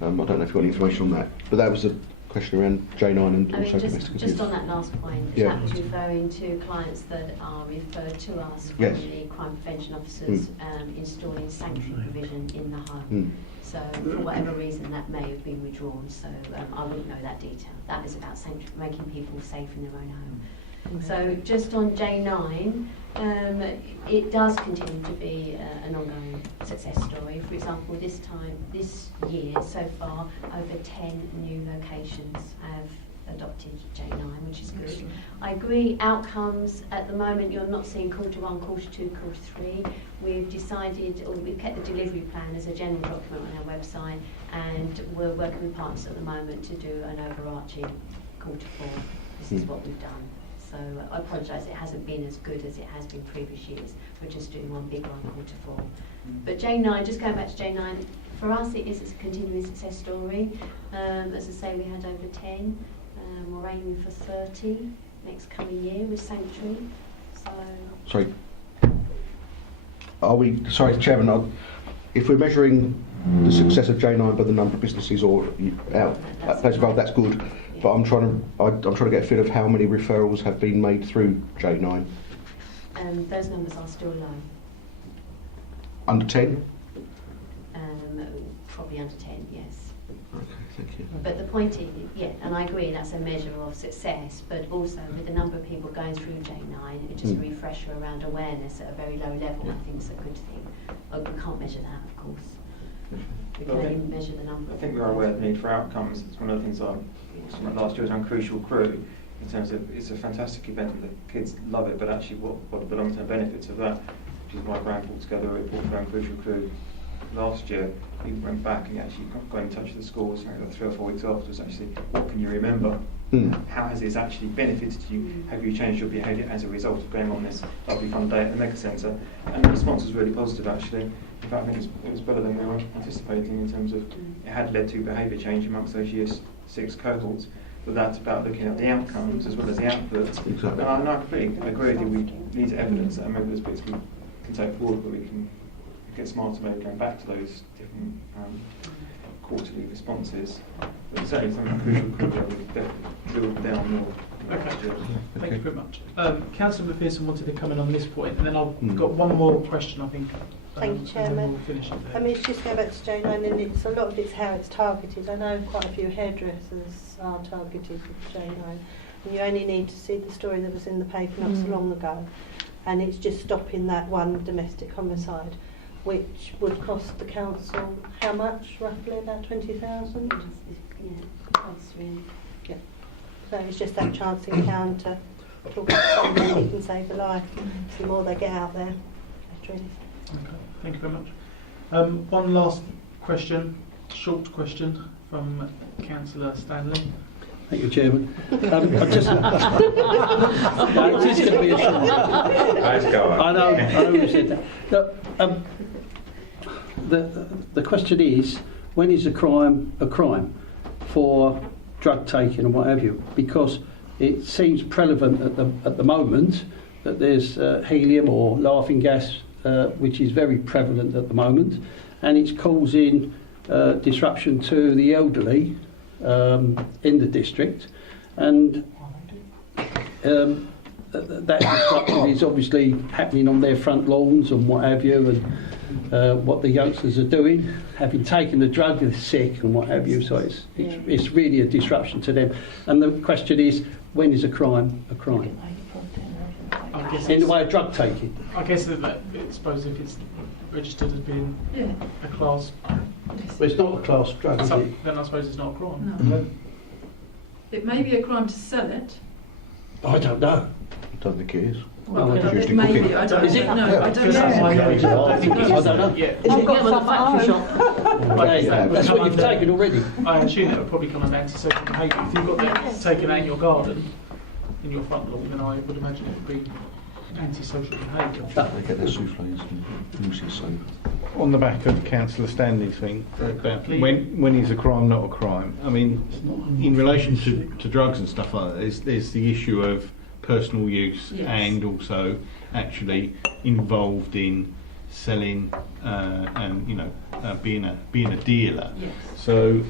I don't know if you've got any information on that, but that was question around J9 and I mean, also domestic abuse. just on that last point, Yeah. that was referring to clients that are referred to us from Yes. the crime prevention officers installing sanctuary provision in the home. Mm. So for whatever reason that may have been withdrawn, so I wouldn't know that detail. That is about making people safe in their own home. So just on J9, it does continue to be an ongoing success story. For example, this year so far, over 10 new locations have adopted J9, which is good. I agree, outcomes at the moment, you're not seeing quarter 1, quarter 2, quarter 3. We've decided, or we've kept the delivery plan as a general document on our website, and we're working with partners at the moment to do an overarching quarter 4. This is what we've done. So I apologise, it hasn't been as good as it has been previous years. We're just doing one big one, quarter 4. But J9, just going back to J9, for us it is a continuing success story. As I say, we had over 10. We're aiming for 30 next coming year with Sanctuary. So. Sorry. Sorry, Chairman, if we're measuring the success of J9 by the number of businesses or out at place involved, that's good. But I'm trying to get a feel of how many referrals have been made through J9. Those numbers are still low. Under 10? Probably under 10, yes. Okay, thank you. But the point is, yeah, and I agree that's a measure of success, but also with the number of people going through J9, it's just a refresher around awareness at a very low level. I think it's a good thing. But we can't measure that, of course. We can only measure the number. I think we are aware of the need for outcomes. It's one of the things last year was on Crucial Crew, in terms of it's a fantastic event and the kids love it, but actually what are the long-term benefits of that, which is why Graham put together a report around Crucial Crew last year. He went back and actually got in touch with the schools, like 3 or 4 weeks afterwards, actually, what can you remember? How has this actually benefited you? Have you changed your behaviour as a result of going on this lovely fun day at the Mega Centre? And the response was really positive, actually. In fact, I think it was better than we were anticipating in terms of it had led to behaviour change amongst those Year 6 cohorts. But that's about looking at the outcomes as well as the outputs. Exactly. And I completely agree with you. We need evidence that maybe there's bits we can take forward, but we can get smarter maybe going back to those different quarterly responses. But certainly something like Crucial Crew where we've drilled down more. Okay, thank you very much. Councillor McPherson wanted to come in on this point, and then I've got one more question, I think. Thank you, Chairman. We'll finish it there. I mean, it's just going back to J9, and it's a lot of it's how it's targeted. I know quite a few hairdressers are targeted with J9, and you only need to see the story that was in the paper not so long ago, and it's just stopping that one domestic homicide, which would cost the council how much, roughly about 20,000? Yeah, that's really. Yeah. So it's just that chance encounter. Talk about somebody who can save a life. The more they get out there, better it is. Okay, thank you very much. One last question, short question from Councillor Stanley. Thank you, Chairman. It is going to be a short one. Let's go on. I know you said that. No, the question is, when is a crime for drug taking and what have you? Because it seems prevalent at the moment that there's helium or laughing gas, which is very prevalent at the moment, and it's causing disruption to the elderly in the district, and that disruption is obviously happening on their front lawns and what have you, and what the youngsters are doing, having taken the drug, they're sick and what have you, so it's really a disruption to them. And the question is, when is a crime a crime? I guess In the way of drug taking. I guess that, I suppose if it's registered as being a class, Well, it's not a class drug, is it? then I suppose it's not a crime. No. It may be a crime to sell it. I don't know. I don't think it is. Well, I don't it usually may cook be. it. I don't Is it? know. I don't know. I don't know. Yeah. Is it get them at the factory shop? That's what you've taken already. I assume that would probably come under antisocial behaviour. If you've got that taken out in your garden, in your front lawn, then I would imagine it would be antisocial behaviour. They get their soufflés and mousses soap. On the back of Councillor Stanley's thing, about Please. when is a crime not a crime? I mean, in relation to drugs and stuff like that, there's the issue of personal use and also actually involved in selling and being a dealer. Yes. So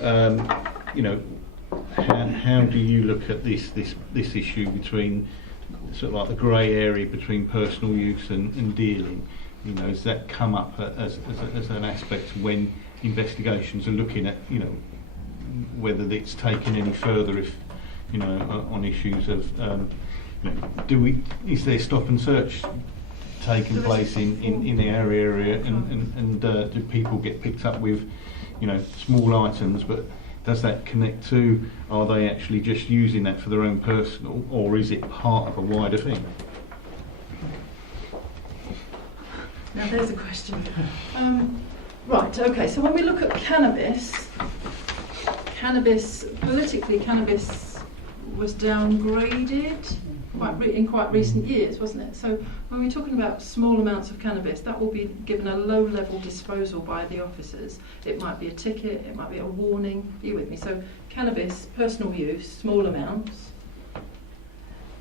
how do you look at this issue between sort of like the grey area between personal use and dealing? You know, has that come up as an aspect when investigations are looking at, you know, whether it's taken any further if, you know, on issues of, you know, is there stop and search taking place in the area and do people get picked up with, you know, small items, but does that connect to, are they actually just using that for their own personal, or is it part of a wider thing? Now there's a question. Right, okay, so when we look at cannabis, politically cannabis was downgraded in quite recent years, wasn't it? So when we're talking about small amounts of cannabis, that will be given a low-level disposal by the officers. It might be a ticket, it might be a warning. Are you with me? So cannabis, personal use, small amounts.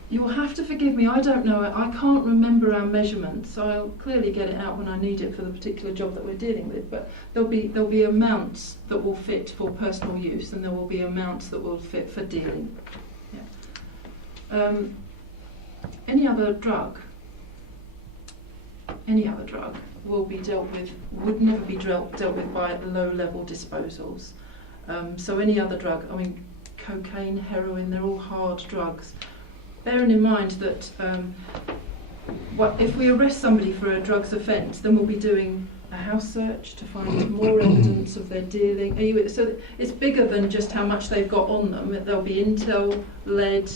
You will have to forgive me, I don't know it, I can't remember our measurements, so I'll clearly get it out when I need it for the particular job that we're dealing with, but there'll be amounts that will fit for personal use and there will be amounts that will fit for dealing. Yeah. Any other drug will be would never be dealt with by low-level disposals. So any other drug, I mean, cocaine, heroin, they're all hard drugs. Bearing in mind that if we arrest somebody for a drugs offence, then we'll be doing a house search to find more evidence of their dealing. So it's bigger than just how much they've got on them. There'll be intel-led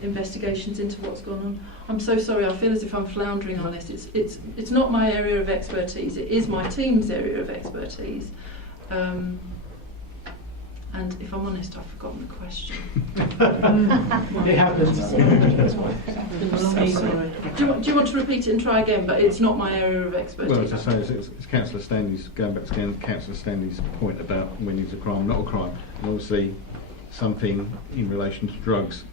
investigations into what's gone on. I'm so sorry, I feel as if I'm floundering on this. It's not my area of expertise, it is my team's area of expertise. And if I'm honest, I've forgotten the question. It happens. Do you want to repeat it and try again? But it's not my area of expertise. Well, as I say, it's Councillor Stanley's, going back to Councillor Stanley's point about when it's a crime, not a crime. And obviously something in relation to drugs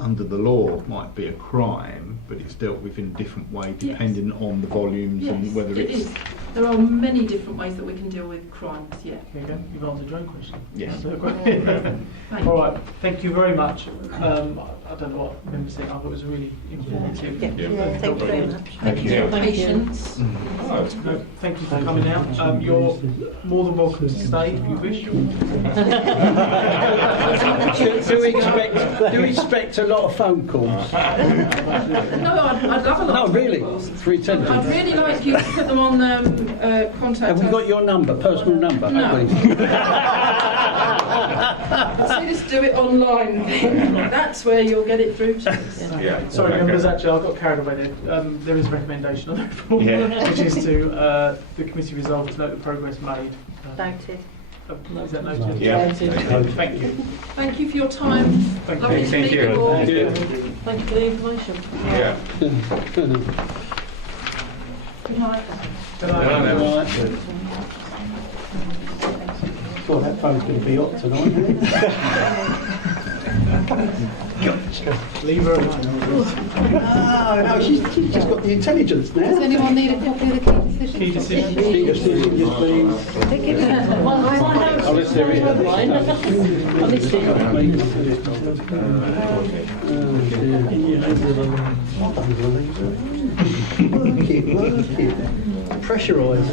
under the law might be a crime, but it's dealt with in a different way depending on the volumes and whether it is. There are many different ways that we can deal with crimes, yeah. There you go, you've answered your own question. Yes. All right, thank you very much. I don't know what members think, I thought it was really informative. Thank you very much. Thank you. Patience. Thank you for coming out. You're more than welcome to stay if you wish. Do we expect a lot of phone calls? No, I'd love a lot No, of really? phone calls. 310. I'd really like you to put them on contact. Have we got your number, personal number? No. Please? Let's do it online. That's where you'll get it through to us. Yeah. Sorry, members, actually, I got carried away there. There is a recommendation on the report, which is to the committee resolve to note the progress made. Noted. Is that noted? Yeah. Thank you. Thank you for your time. Thank Lovely you. to meet you all. Thank you for the information. Yeah. Good night. Good night. Thought that phone's going to be hot tonight. Leave her alone. No, she's just got the intelligence now. Does anyone need a copy of the key decision? Key decision. Yes, please. Unless there is. Pressurised.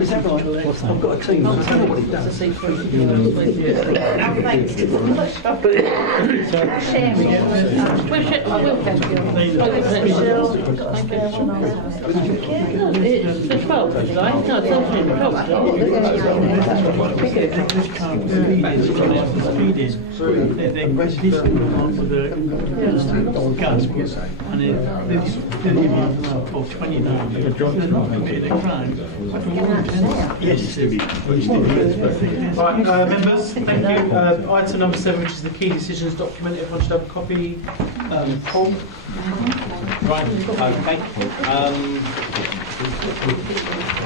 Is that right? I've got a team. I'll tell you what it does. The 12th, if you like. No, it's not of 29 committed a crime. Yes. Right, members, thank you. Item number 7, which is the key decisions document. Everyone should have a copy. Paul? Right, okay.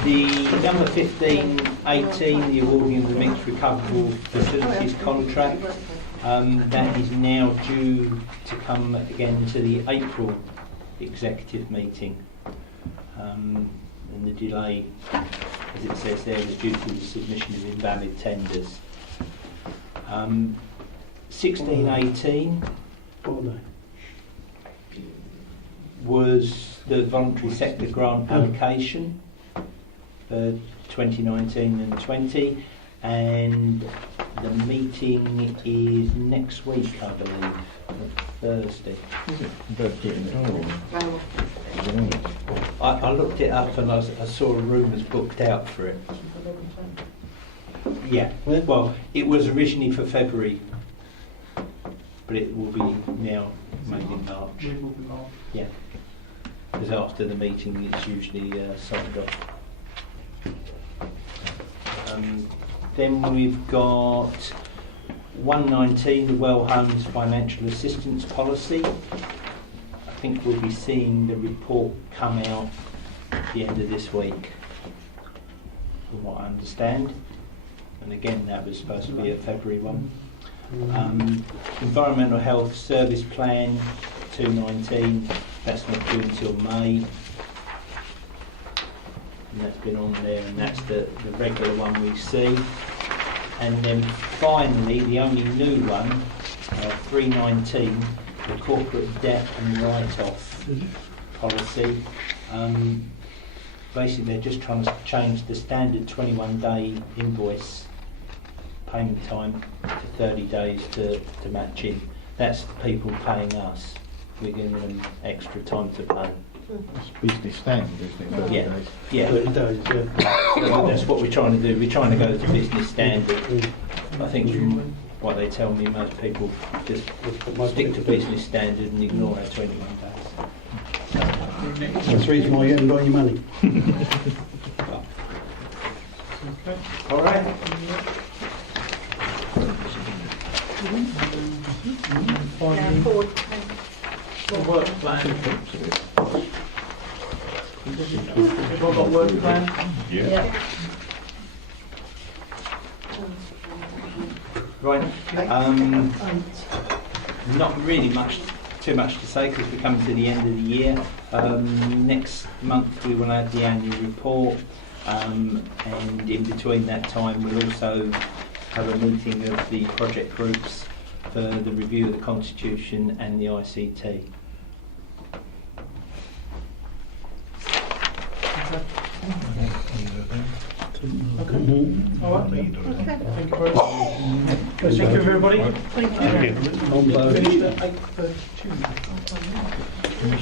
The number 1518, the awarding of the mixed recoverable facilities contract, that is now due to come again to the April executive meeting. and the delay, as it says there, was due to the submission of invalid tenders. 1618 was the voluntary sector grant allocation for 2019 and 20, and the meeting is next week, I believe, Thursday. Is it? Better put it in the diary. I looked it up and I saw a room was booked out for it. Yeah, well, it was originally for February, but it will be now made in March. It will be March. Yeah, because after the meeting it's usually signed off. Then we've got 119, the Well Homes Financial Assistance Policy. I think we'll be seeing the report come out at the end of this week, from what I understand. And again, that was supposed to be a February one. Environmental Health Service Plan 219, that's not due until May. And that's been on there, and that's the regular one we see. And then finally, the only new one, 319, the Corporate Debt and Write-Off Policy. Basically, they're just trying to change the standard 21-day invoice payment time to 30 days to match in. That's the people paying us. We're giving them extra time to pay. It's business standard, isn't it? 30 Yeah, days. yeah. 30 days, yeah. So that's what we're trying to do. We're trying to go to business standard. I think from what they tell me, most people just stick to business standard and ignore our 21 days. That's the reason why you haven't got any money. Okay. All right. Finally, the work plan. Everyone got a work plan? Yeah. Right. Not really too much to say because we're coming to the end of the year. Next month we will have the annual report, and in between that time we'll also have a meeting of the project groups for the review of the Constitution and the ICT. Okay. All right. Okay. Thank you very much. Thank you, everybody. Thank you. Finished at 8:32.